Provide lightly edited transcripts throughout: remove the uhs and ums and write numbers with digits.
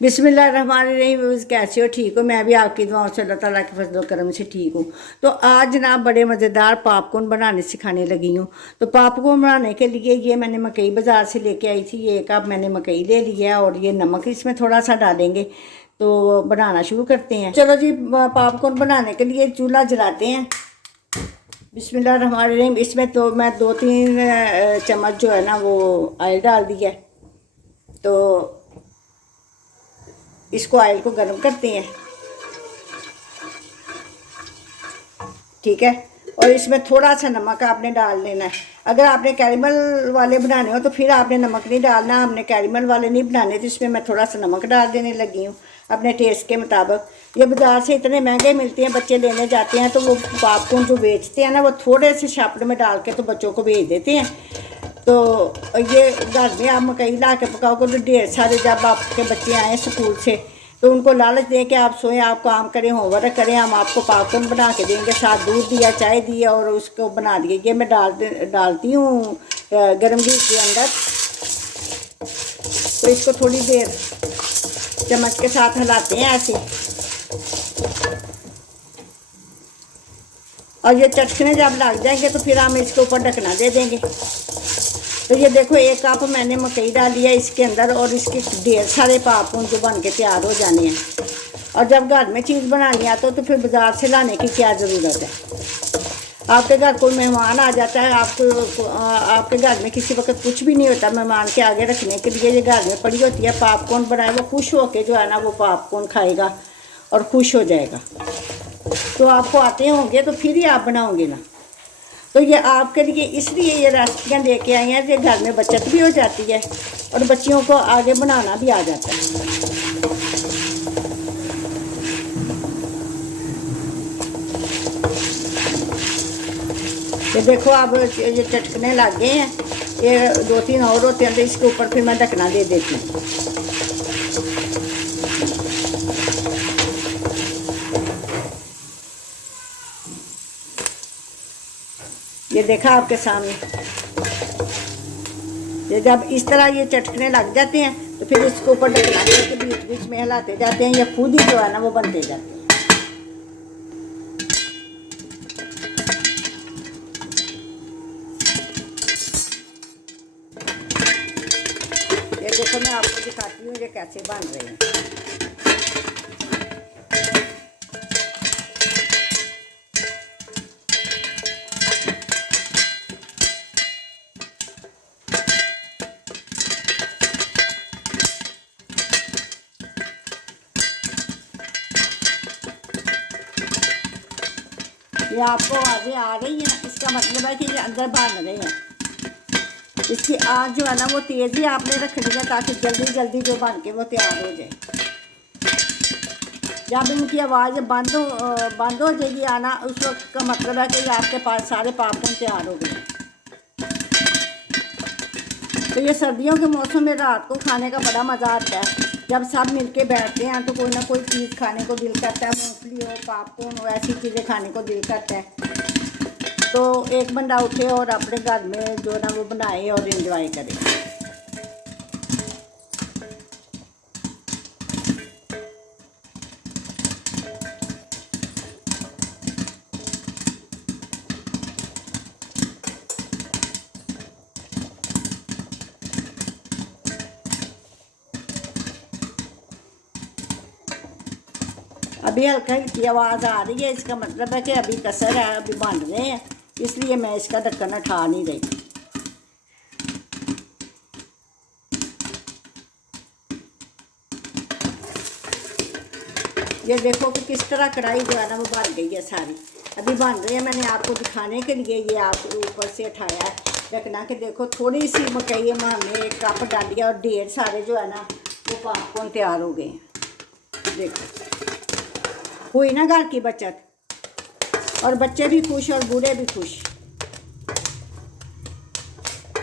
बिस्मिल्लाहिर्रहमानिर्रहीम। कैसे हो? ठीक हो? मैं भी आपकी दुआओं से अल्लाह ताला के फजल करम से ठीक हूँ। तो आज ना बड़े मज़ेदार पॉपकॉर्न बनाने सिखाने लगी हूँ। तो पॉपकॉर्न बनाने के लिए ये मैंने मकई बाज़ार से लेके आई थी। ये कप मैंने मकई ले लिया है और ये नमक इसमें थोड़ा सा डालेंगे। तो बनाना शुरू करते हैं। चलो जी, पॉपकॉर्न बनाने के लिए चूल्हा जलाते हैं। बिस्मिल्लाहिर्रहमानिर्रहीम। इसमें तो मैं 2-3 चम्मच जो है ना वो ऑयल डाल दिया है। तो इसको ऑयल को गर्म करते हैं, ठीक है। और इसमें थोड़ा सा नमक आपने डाल लेना है। अगर आपने कैरेमल वाले बनाने हो तो फिर आपने नमक नहीं डालना। हमने कैरेमल वाले नहीं बनाने तो इसमें मैं थोड़ा सा नमक डाल देने लगी हूँ अपने टेस्ट के मुताबिक। ये बाज़ार से इतने महंगे मिलते हैं, बच्चे लेने जाते हैं तो वो पॉपकॉर्न जो बेचते हैं ना वो थोड़े से शापड़ में डाल के तो बच्चों को भेज देते हैं। तो ये घर में आप मकई ला के पकाओगे तो ढेर सारे, जब आपके बच्चे आए स्कूल से तो उनको लालच दें कि आप सोएं, आप काम करें, होमवर्क करें, हम आपको पॉपकॉर्न बना के देंगे। साथ दूध दिया, चाय दिया और उसको बना दिए। ये मैं डालती हूँ गर्म घी के अंदर। तो इसको थोड़ी देर चम्मच के साथ हिलाते हैं ऐसे। और ये चटकने जब लग जाएंगे तो फिर हम इसके ऊपर ढकना दे देंगे। तो ये देखो, 1 कप मैंने मकई डाली है इसके अंदर और इसके ढेर सारे पॉपकॉर्न जो बन के तैयार हो जाने हैं। और जब घर में चीज़ बनानी आती हो तो फिर बाज़ार से लाने की क्या ज़रूरत है। आपके घर कोई मेहमान आ जाता है, आपके घर में किसी वक्त कुछ भी नहीं होता, मेहमान के आगे रखने के लिए ये घर में पड़ी होती है पॉपकॉर्न बनाए, वो खुश होके जो है ना वो पॉपकॉर्न खाएगा और खुश हो जाएगा। तो आपको आते होंगे तो फिर ही आप बनाओगे ना। तो ये आपके लिए इसलिए ये रेसिपियाँ लेके आई हैं कि घर में बचत भी हो जाती है और बच्चियों को आगे बनाना भी आ जाता है। ये देखो, अब ये चटकने लग गए हैं। ये 2-3 और होते हैं तो इसके ऊपर फिर मैं ढकना दे देती हूँ। ये देखा आपके सामने। ये जब इस तरह ये चटकने लग जाते हैं तो फिर इसके ऊपर ढकना दे के बीच बीच में हिलाते जाते हैं। ये खुद ही जो है ना वो बनते जाते हैं। ये देखो, मैं आपको दिखाती हूँ ये कैसे बन रहे हैं। ये आपको आवाज़ें आ रही हैं, इसका मतलब है कि ये अंदर बन रहे हैं। इसकी आँच जो है ना वो तेज़ ही आपने रखनी है ताकि जल्दी जल्दी जो बन के वो तैयार हो जाए। जब इनकी आवाज़ बंद हो जाएगी आना, उस वक्त का मतलब है कि आपके पास सारे पॉपकॉर्न तैयार हो गए। तो ये सर्दियों के मौसम में रात को खाने का बड़ा मज़ा आता है। जब सब मिलके बैठते हैं तो कोई ना कोई चीज़ खाने को दिल करता है। मूंगफली हो, पॉपकॉर्न हो, ऐसी चीज़ें खाने को दिल करता है। तो एक बंदा उठे और अपने घर में जो ना वो बनाए और एंजॉय करे। अभी हल्का हल्की आवाज़ आ रही है, इसका मतलब है कि अभी कसर है, अभी बन रहे हैं, इसलिए मैं इसका ढक्कन उठा नहीं रही। ये देखो कि किस तरह कढ़ाई जो है ना वो बन गई है सारी। अभी बन रही है, मैंने आपको दिखाने के लिए ये आपको ऊपर से उठाया है रखना कि देखो थोड़ी सी मकई में हमने 1 कप डाल दिया और ढेर सारे जो है ना वो पॉपकॉर्न तैयार हो गए हैं। देखो, हुई ना घर की बचत, और बच्चे भी खुश और बूढ़े भी खुश।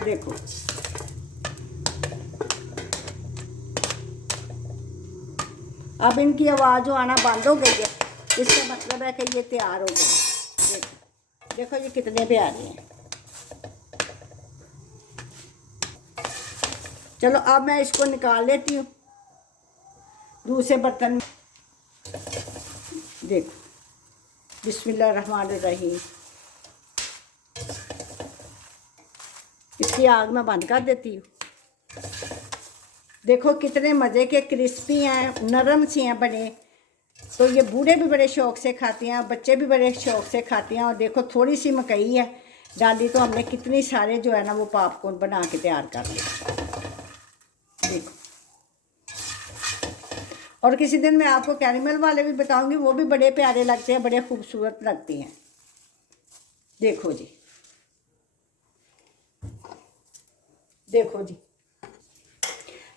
देखो, अब इनकी आवाज़ जो आना बंद हो गई है, इसका मतलब है कि ये तैयार हो गए। देखो देखो ये कितने प्यारे हैं। चलो अब मैं इसको निकाल लेती हूँ। दूसरे बर्तन में देखो, बिस्मिल्लाहिर्रहमानिर्रहीम। इसकी आग मैं बंद कर देती हूँ। देखो कितने मज़े के क्रिस्पी हैं, नरम सी हैं बने। तो ये बूढ़े भी बड़े शौक़ से खाते हैं, बच्चे भी बड़े शौक़ से खाते हैं। और देखो थोड़ी सी मकई है डाली तो हमने कितनी सारे जो है ना वो पॉपकॉर्न बना के तैयार कर लिए। देखो, और किसी दिन मैं आपको कैरेमल वाले भी बताऊंगी, वो भी बड़े प्यारे लगते हैं, बड़े खूबसूरत लगते हैं। देखो जी, देखो जी।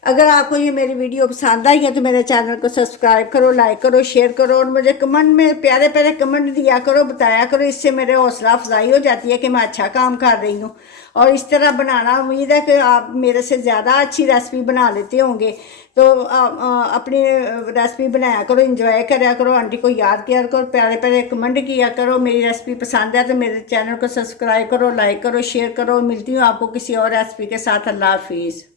अगर आपको ये मेरी वीडियो पसंद आई है तो मेरे चैनल को सब्सक्राइब करो, लाइक करो, शेयर करो और मुझे कमेंट में प्यारे प्यारे कमेंट दिया करो, बताया करो। इससे मेरे हौसला अफजाई हो जाती है कि मैं अच्छा काम कर रही हूँ। और इस तरह बनाना, उम्मीद है कि आप मेरे से ज़्यादा अच्छी रेसिपी बना लेते होंगे। तो अपनी रेसिपी बनाया करो, इंजॉय करा करो, आंटी को याद किया करो, प्यारे प्यारे कमेंट किया करो। मेरी रेसिपी पसंद है तो मेरे चैनल को सब्सक्राइब करो, लाइक करो, शेयर करो। मिलती हूँ आपको किसी और रेसिपी के साथ। अल्लाह हाफिज़।